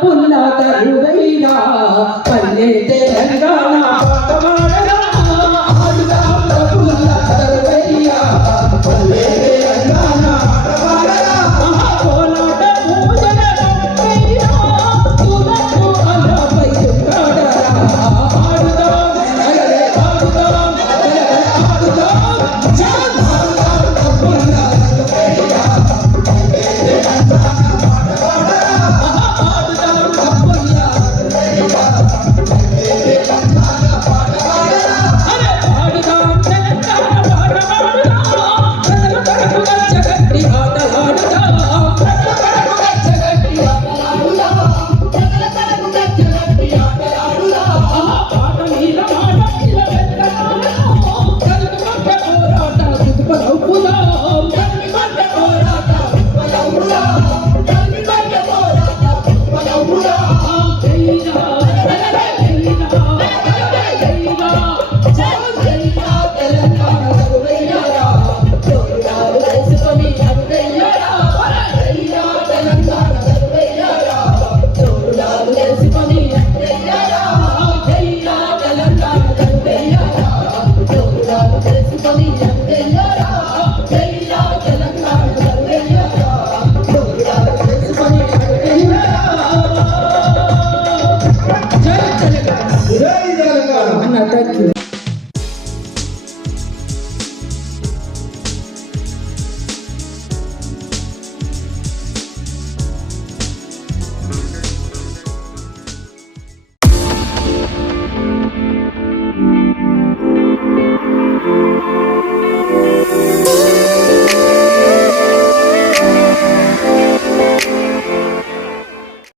పున్నత హృదయ పల్లె Telangana పాతమా Thank you.